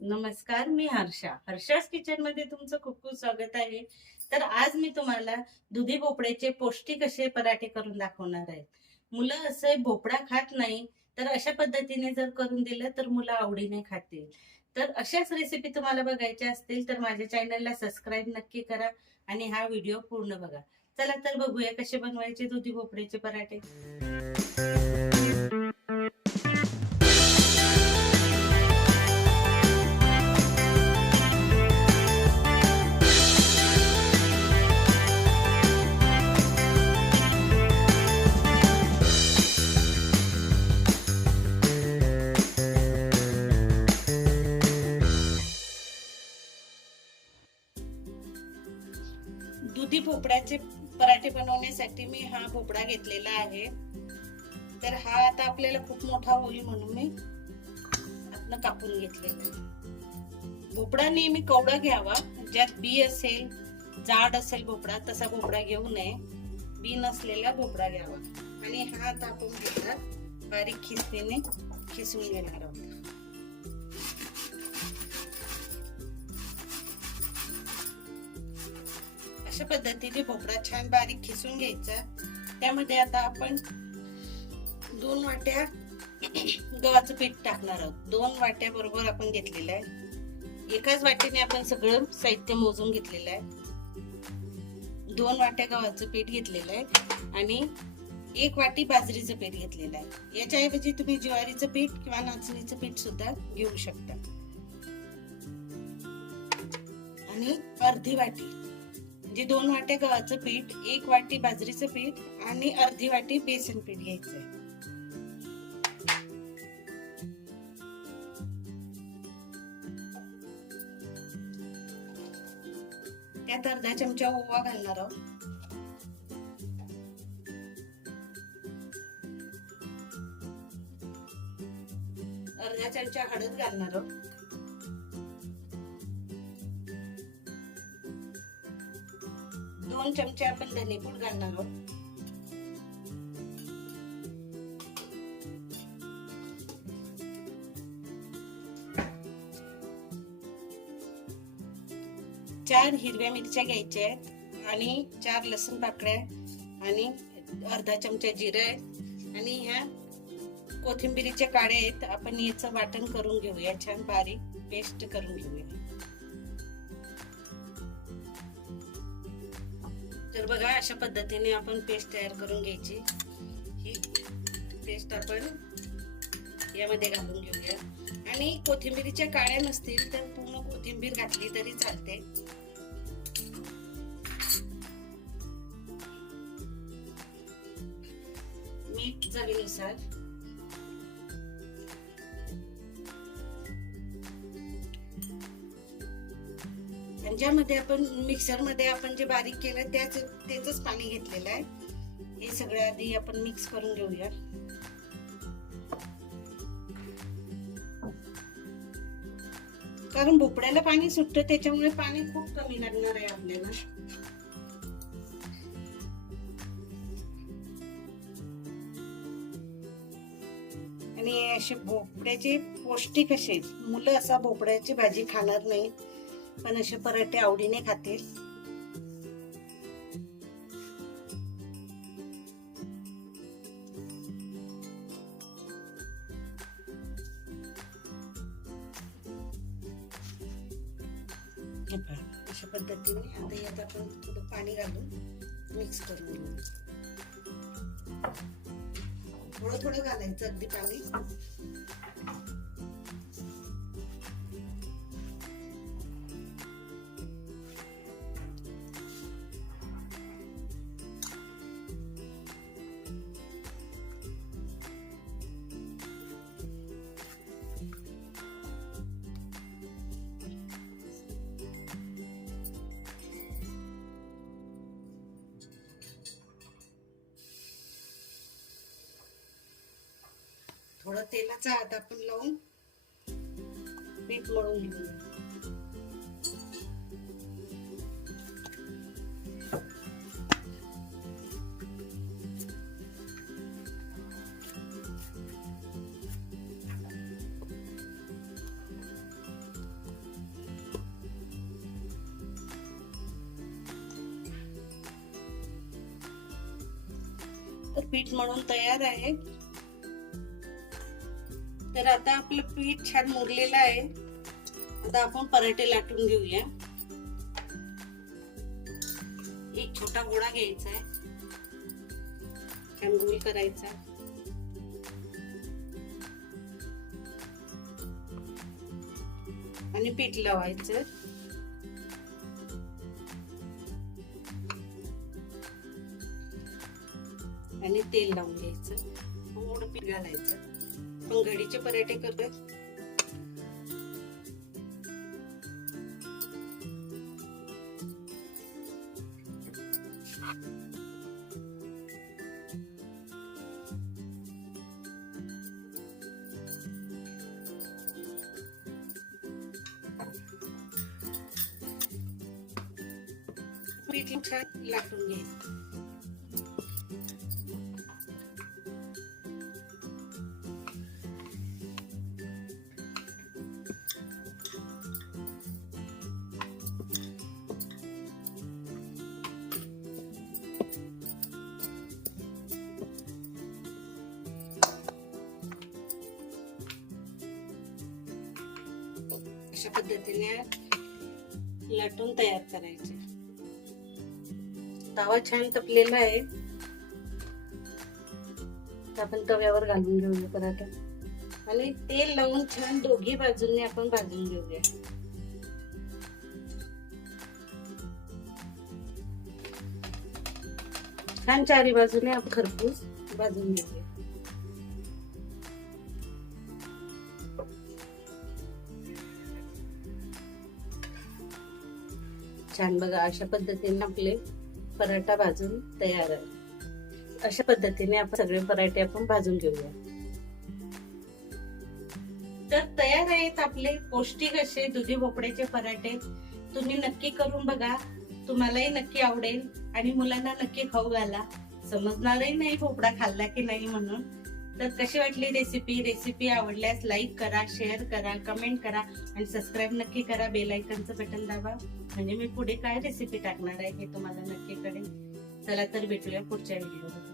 नमस्कार, मी हर्षास किचन मध्ये तुमचं खूप खूप स्वागत आहे. तर आज मी तुम्हाला दुधी भोपळ्याचे पौष्टिक असे पराठे करून दाखवणार आहे. मुलं असे भोपळा खात नाही, तर अशा पद्धतीने जर करून दिलं तर मुलं आवडीने खातील. तर अशाच रेसिपी तुम्हाला बघायच्या असतील तर माझ्या चॅनलला सबस्क्राईब नक्की करा आणि हा व्हिडिओ पूर्ण बघा. चला तर बघूया कसे बनवायचे दुधी भोपळ्याचे पराठे. दुधी भोपळ्याचे पराठे बनवण्यासाठी मी हा भोपळा घेतलेला आहे. तर हा आता आपल्याला खूप मोठा होईल म्हणून मी आतनं कापून घेतलेला आहे. भोपळा नेहमी कवडा घ्यावा, ज्यात बी असेल, जाड असेल भोपळा तसा भोपळा घेऊ नये. बी नसलेला भोपळा घ्यावा. आणि हा आता आपण भोपळा बारीक खिसणीने खिसून घेणार आहोत. अशा पद्धतीने भोपळा छान बारीक खिसून घ्यायचा. त्यामध्ये आता आपण 2 वाट्या गव्हाचं पीठ टाकणार आहोत. 2 वाट्या बरोबर आपण घेतलेलं आहे. एकाच वाटीने आपण सगळं साहित्य मोजून घेतलेलं आहे. 2 वाट्या गव्हाचं पीठ घेतलेलं आहे आणि 1 वाटी बाजरीचं पीठ घेतलेलं आहे. याच्याऐवजी तुम्ही ज्वारीचं पीठ किंवा नाचणीचं पीठ सुद्धा घेऊ शकता. आणि अर्धी वाटी म्हणजे 2 वाट्या गव्हाचं पीठ, 1 वाटी बाजरीचं पीठ आणि अर्धी वाटी बेसन पीठ घ्यायचंय. त्यात अर्धा चमचा ओवा घालणार आहोत. अर्धा चमचा हळद घालणार आहोत. 2 चमचे आपण धनेपूड घालणार आहोत. 4 हिरव्या मिरच्या घ्यायच्या आहेत आणि 4 लसूण पाकळ्या आणि अर्धा चमचा जिरे आणि ह्या कोथिंबीरीच्या काड्या आहेत. आपण याचं वाटण करून घेऊया, छान बारीक पेस्ट करून घेऊया. तर बघा, अशा पद्धतीने आपण पेस्ट तयार करून घ्यायची. ही पेस्ट आपण यामध्ये घालून घेऊया. आणि कोथिंबीरीच्या काड्या नसतील तर पूर्ण कोथिंबीर घातली तरी चालते. मीठ चवीनुसार. ज्यामध्ये आपण मिक्सर मध्ये आपण जे बारीक केलं त्याच पाणी घेतलेलं आहे. हे सगळं आधी आपण मिक्स करून घेऊया. कारण भोपळ्याला पाणी सुटतं, त्याच्यामुळे पाणी खूप कमी लागणार आहे आपल्याला. आणि असे भोपळ्याचे पौष्टिक असे, मुलं असा भोपळ्याची भाजी खाणार नाही पण असे पराठे आवडीने खातील. अशा पद्धतीने आता यात आपण थोडं पाणी घालून मिक्स करून घेऊ. थोडं थोडं घालायचं अगदी पाणी. थोडं तेलाचा हात आपण लावून पीठ मळून घेऊया. तर पीठ मळून तयार आहे. तर आता आपलं पीठ छान मुरलेलं आहे. आता आपण पराठे लाटून घेऊया. एक छोटा गोळा घ्यायचा आहे, छान गोल करायचा आणि पीठ लावायचं. आणि तेल लावून घ्यायचं, थोडं पीठ घालायचं. आपण घडीचे पराठे करतोय. पीठ छान लाटून घ्यायचं. अशा पद्धतीने लाटून तयार करायचे. तवा छान तपलेला आहे. आपण तव्यावर घालून घेऊया पराठा आणि तेल लावून छान दोघी बाजूंनी आपण भाजून घेऊया. छान चारी बाजूने आपण खरपूस भाजून घेऊया. छान बघा, अशा पद्धतीने आपले पराठा भाजून तयार आहे. अशा पद्धतीने आपण सगळे पराठे आपण भाजून घेऊया. तर तयार आहेत आपले पौष्टिक असे दुधी भोपळ्याचे पराठे. तुम्ही नक्की करून बघा, तुम्हालाही नक्की आवडेल आणि मुलांना नक्की खाऊ घाला. समजणारही नाही भोपळा खाल्ला की नाही म्हणून. तर कशी वाटली रेसिपी आवडल्यास लाईक करा, शेअर करा, कमेंट करा आणि सबस्क्राईब नक्की करा. बेल आयकॉनचं बटन दाबा, म्हणजे मी पुढे काय रेसिपी टाकणार आहे हे तुम्हाला नक्की कळेल. चला तर भेटूया पुढच्या व्हिडिओमध्ये.